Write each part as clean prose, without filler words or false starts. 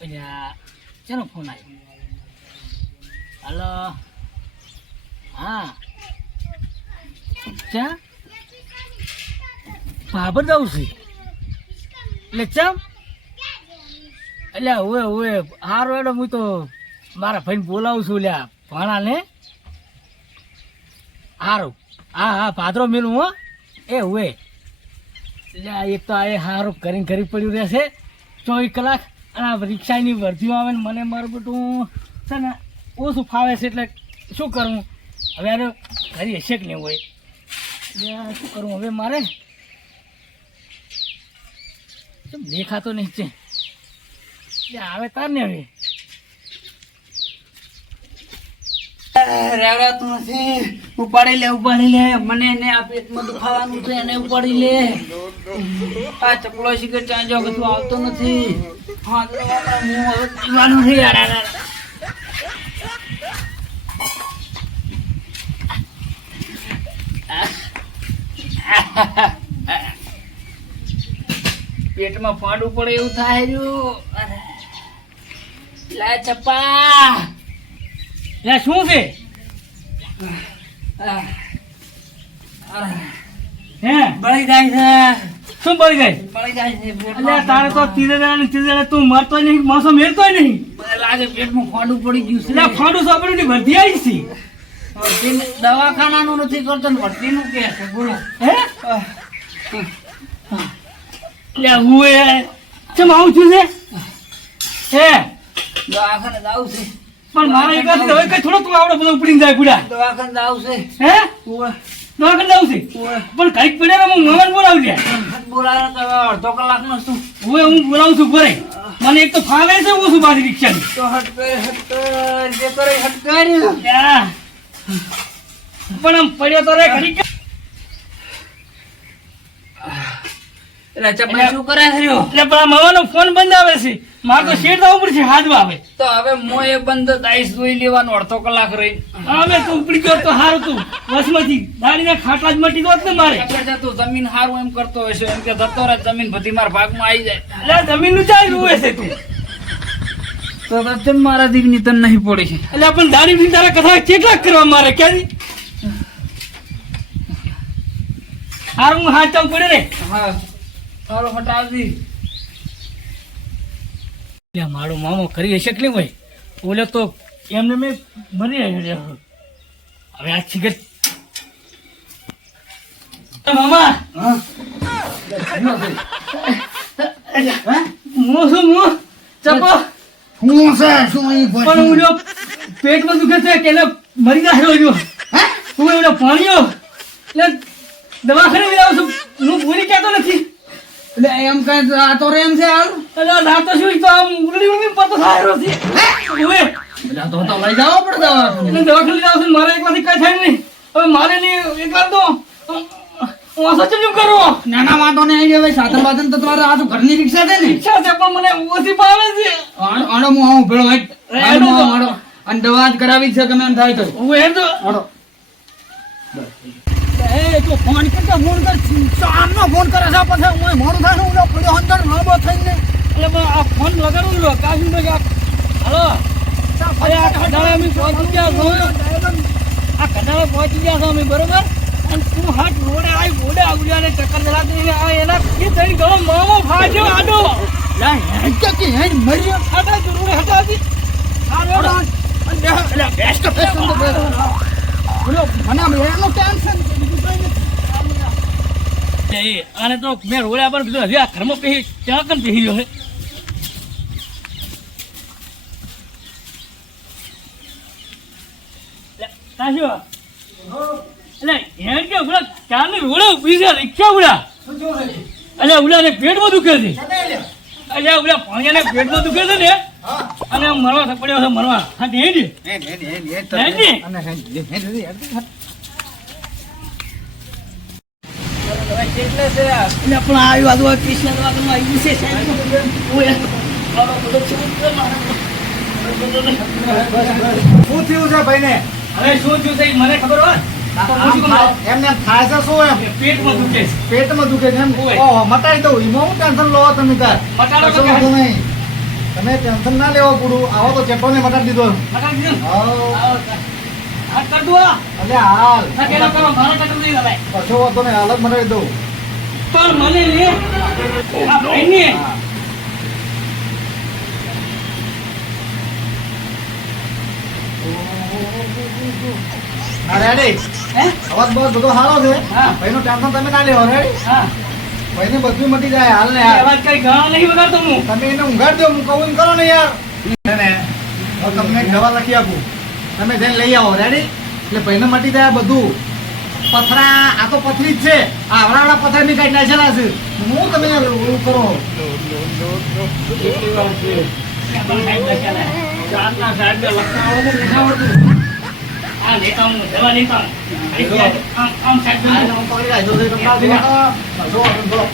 ચલો ફોન આવ્યો. હલો, હા ચા બાબર દઉં છે એટલે ચમ એટલે હવે સારું એડો હું તો મારા ભાઈને બોલાવું છું લ્યા ભણા ને સારું. હા હા પાત્રો મેલું હો એ હવે એટલે એક તો આ સારું કરીને ઘરી પડ્યું રહેશે 24 કલાક. અને આ રિક્ષાની વર્ધીઓ આવે ને મને મારું બધું છે ને ઓછું ફાવે છે એટલે શું કરવું હવે આને ઘરી હશે કે નહીં હોય એટલે શું કરવું હવે મારે દેખાતો નહીં છે એટલે આવે તાર ને હવે રેવડાતું નથી. ઉપાડી લે મને એને આ પેટમાં દુખાવાનું છે એને ઉપાડી લે. આ ચપલો સિગરેટ ચાંજો કે તું આવતો નથી. હા હું હવે પીવાનું છે યાર. પેટમાં ફાડવું પડે એવું થાય રહ્યું. લે ચપ્પા એટલે શું છે હે બળી જાય છે. શું બળી જાય બળી જાય છે એટલે તારે તો ત્રીજે તું મરતો નહીં માસો મેરતોય નહીં. મને લાગે પેટમાં ફાડું પડી ગયું છે. એટલે ફાડું સાંભળ્યું ને ભરતી આવી છે વર્તીને દવાખાનાનું નથી કરતો ને વર્તીનું કે છે બોલો. હે એટલે હું એ ચમ આવું છું છે હે દવાખાને જાવ છે. પણ મારા એક હવે કઈ થોડો તું આવડે બધો ઉપડીને જાય બુડા દવાખાને જાવ છે. હે ઓય દવાખાને જાઉં છે પણ કઈક પડ્યા હું મામાને બોલાવું છે બોલાવે તો અડધો કલાકનો શું હું બોલાવું છું ભરે મને એક તો ફાવે છે હું છું મારી રિક્ષાની તો હટ કર જે કરે હટ કર. યા. પણ આમ પડ્યો તો રે ઘડી એટલે ચપ્પા શું કરે છે રહ્યો? એટલે પણ આ મામાનો ફોન બંધ આવે છે મારે તો શેઠ થવું પડશે હાથમાં આવે તો હવે મોએ બંધ દાઈસ જોઈ લેવાનો અડધો કલાક રહી. હવે તું ઉપડી ગયો તો સારું તું વસમાંથી દાડીના ખાટલા જ મટી દોત ને મારે એટલે તું જમીન હારું એમ કરતો હશે એમ કે જતો રહે જમીન બધી મારા ભાગમાં આવી જાય. એટલે જમીનનું ચાલ રૂવે છે તું તો તને મારા દીકની તને નહીં પડી છે. એટલે પણ દાડી તારા કથા કેટલા કરવા મારે ક્યાં સારું હું હાથ ચાવ પડે ને હા હારો હટાવજી. એટલે મારો મામો કરી હશે કે નહીં ભાઈ ઓલે તો એમને મેં મરી હવે આ સિગરેટ મામા મો શું મો ચપો હું છે શું અહીં પણ હું જો પેટમાં દુખે છે કે એટલે મરી જાય જો હું એવડો પાણીઓ એટલે દવાખાને લાવું છું હું ભૂલી કહેતો નથી એટલે એમ કઈ આ તો રેમ છે હાલ એટલે દાંતો શું તો આમ ઉગડી પતો થાય છે હવે એટલે તો લઈ જાવ પડે દવાખાને. એટલે દવાખાને લાવું છું મારે એકલાથી કઈ થાય નહીં હવે મારે નહીં એકલા તો ઓછો ચમ કરો નાના વાતો ને આવી હવે સાધન વાધન તો તમારે આ તો ઘરની રિક્ષા છે ને ઈચ્છા છે પણ મને ઓછી ભાવે છે આડો હું આવું ભેળો હેઠ આડો અને દવા જ કરાવી છે ગમે એમ થાય તો હું એ તો આડો એ તો ફોન કર આમનો ફોન કરે છે પછી હું મોડું થાય ને હું પડ્યો અંદર લાંબો થઈને એટલે આ ફોન લગાડું લો કાજુ ને હલો અરે આ કઢાળે અમે પહોંચી ગયા છો આ કઢાળે પહોંચી ગયા છો અમે બરોબર અને તું હાથ રોડે આવડ્યા ને ચક્કર ચલાતી આ એના એ થઈ ગયો મામો ફાટ્યો આડો લા હેડ કે હેડ મર્યો આડા રોડે હટાવી આ રોડ એટલે બેસ્ટ ફેશન તો બોલો મને આમ એનો ટેન્શન આને તો મેં રોડ્યા પર કીધું હજી આ ઘરમાં પહેરી ત્યાં કમ પહેરી રહ્યો છે એટલે હેડ કે ઉડા ચારની રોડે ઉભી છે રિક્ષા ઉડા એટલે ઉડા ને પેટમાં દુખે છે એટલે ઉડા પાણીને પેટમાં દુખે છે ને અને મરવા પડ્યો છે મરવા હા હેડ કેટલે છે એટલે પણ આવ્યું આજુ કૃષ્ણ દવાખાનું આવી છે શું થયું છે ભાઈ ને હવે શું થયું છે મને ખબર હોય એમને થાય છે શું એમ પેટમાં દુખે છે પેટમાં દુખે છે એમ ઓહો મટાડી દઉં એમાં હું ટેન્શન લો તમે તાર મટાડો તો કશો વાંધો નહીં તમે ટેન્શન ના લેવો પૂરું આવો તો ચેટોને મટાડી દીધો મટાડી દીધું? હાવ. આવો તાર. હાથ કર દો. અલે હાલ ના પેલો કરો, મારો કટર નહીં લગાય. કશો વાંધો નહીં હાલ જ મટાડી દઉં પણ મને લે. આ ભાઈને. હા. હા રેડી હે? અવાજ બસ બધો સારો છે હા. ભાઈનું ટેન્શન તમે ના લેવો રેડી હા. ભાઈને બધું મટી જાય હાલ ને એ હાલ અવાજ કઈ ગાળો નહીં વગાડતો હું. તમે એને ઊંઘાડી દો હું કહું એમ કરો ને યાર ને હવે તમને એક દવા લખી આપું તમે જઈને લઈ આવો રેડી એટલે ભાઈને મટી જાય બધું પથરા આ તો પથરી જ છે આ આવડાવડા પથરા બી કાઢી નાખેલા છે હું તમે એવું કરો એટલી વાત છે. આ પણ સાહેબ લખ્યા લે. ચારના સાહેબને લખતા આવડે ને નહીં આવડતું. આ લેતા હું, દવા લેતા હું. આમ સાહેબ આ એને હું પકડી રાખ્યો છે, કંટાળો છે. કશો વાંધો નહીં, બોલો.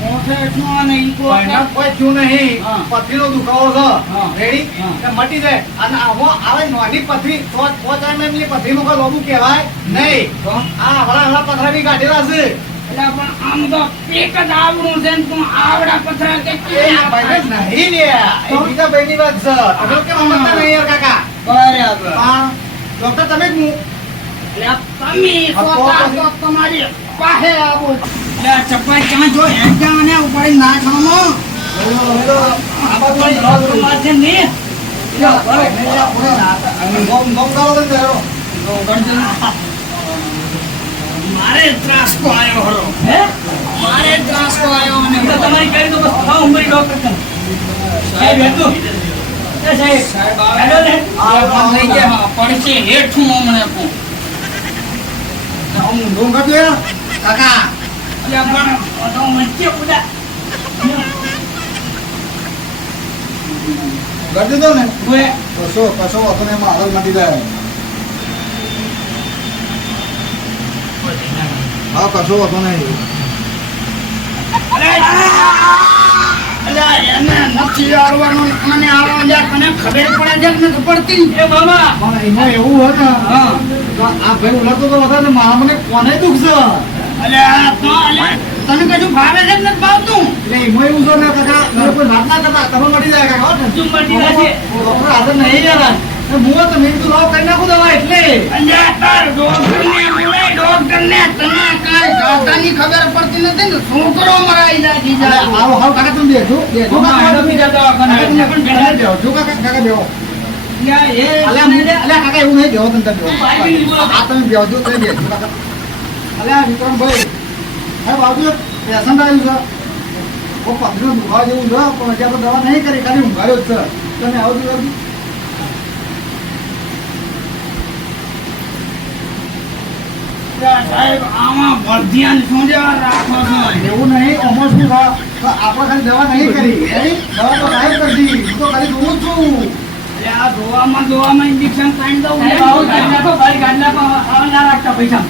મોઢે એટલું અને ઈ કોઈ ભાઈને કોઈ થયું નહીં હા. પથરીનો દુખાવો છે હા. રેડી હા. કે મટી જાય અને આવો આવે નાની પથરી તો 5 mm ની પથરીનું કોઈ લોબુ કહેવાય નહીં આ હળા પથરા બી કાઢેલા છે એટલે પણ આમ તો એક જ આવડું છે ને તું આવડા પથરા કે એ આ ભાઈને નહીં લ્યા. એ બીજા ભાઈની વાત છે તમે કેમ સમજતા નહીં યાર કાકા બરાબર હા ડોક્ટર તમે જ હું એટલે તમે આ તો સોતા પછી- તો તમારી પાસે આવું એટલે આ ચપ્પલ ક્યાં જો હેઠા અને ઉપાડી નાખવાનો આ બાજુ કોઈ ડોક્ટર મારશે નહીં. ગમ કરો ને તારો. મારે ત્રાસકો આવ્યો હરો હે? મારે ત્રાસકો આવ્યો અને તો તમારી કરી દો બસ. હા, હું ભાઈ ડોક્ટર છું. સાહેબ હેતું. એ સાહેબ. સાહેબ હેડો ને. આ લઈ ગયા પડશે હેઠું હમણે આપું હું ઊંધું કરજો યાર કાકા એટલે પણ તો હું વચ્ચે ઉડા. કરી દીધો ને ઉભે. કશો વાંધો નહીં એમાં હાલત મટી જાય હા કશો વાંધો નહીં અલ્યા એને નથી આવવાનું મને આવવાનું યાર તને ખબર પડે છે કે નથી પડતી એ મામા. પણ એમાં એવું હોય ને હા તો આ ભાઈ ઉલાતો તો વધારે મારા મને કોને દુખ છે અલ્યા તો અલ્યા તને કશું ભાવે છે કે નથી ભાવતું એટલે એમાં એવું છે ને કાકા તમે કોઈ વાત ના કરતા તમે મટી જાય કાકા હો ને. તું મટી જશે. ડોક્ટર હાજર નહીં યાર હું તમે કીધું લાવ કરી નાખું દવા એટલે અલ્યા તાર ડોક્ટરને તને કાંઈ ગાતાની ખબર પડતી નથી ને છોકરો મરાઈ નાખી જાય આવો હાવ કાકા તમે બેઠો બેઠો મામા, હેડો બીજા દવાખાને. કાકા તમે બેઠો કાકા કાકા બેહો અલ્યા એ અલ્યા કાકા એવું નહીં બેહો તમે બેહો ભાઈ બી નહીં બોલો. આ તમે બેહો છો તમે બેહો કાકા અલ્યા વિક્રમભાઈ હા બાજુ પેશન્ટ આવ્યું છે ઓ પગનો દુખાવા જેવું છે પણ હજી આપણે દવા નહીં કરી ખાલી ઊંઘાડ્યો જ છે તમે આવો છો સાહેબ આમાં વર્ધિયાન શું જેવા રાખો છો એવું નહીં અમર શું થાય તો આપણે ખાલી દવા નહીં કરી નહીં? દવા તો સાહેબ કરી દીધી હું તો ખાલી જોઉં જ છું એટલે આ ધોવામાં ઇન્જેક્શન કાઢી દઉં સાહેબ, આવું કાઢી નાખો, બારી કાઢી નાખો. આવા ના રાખતા પૈસા.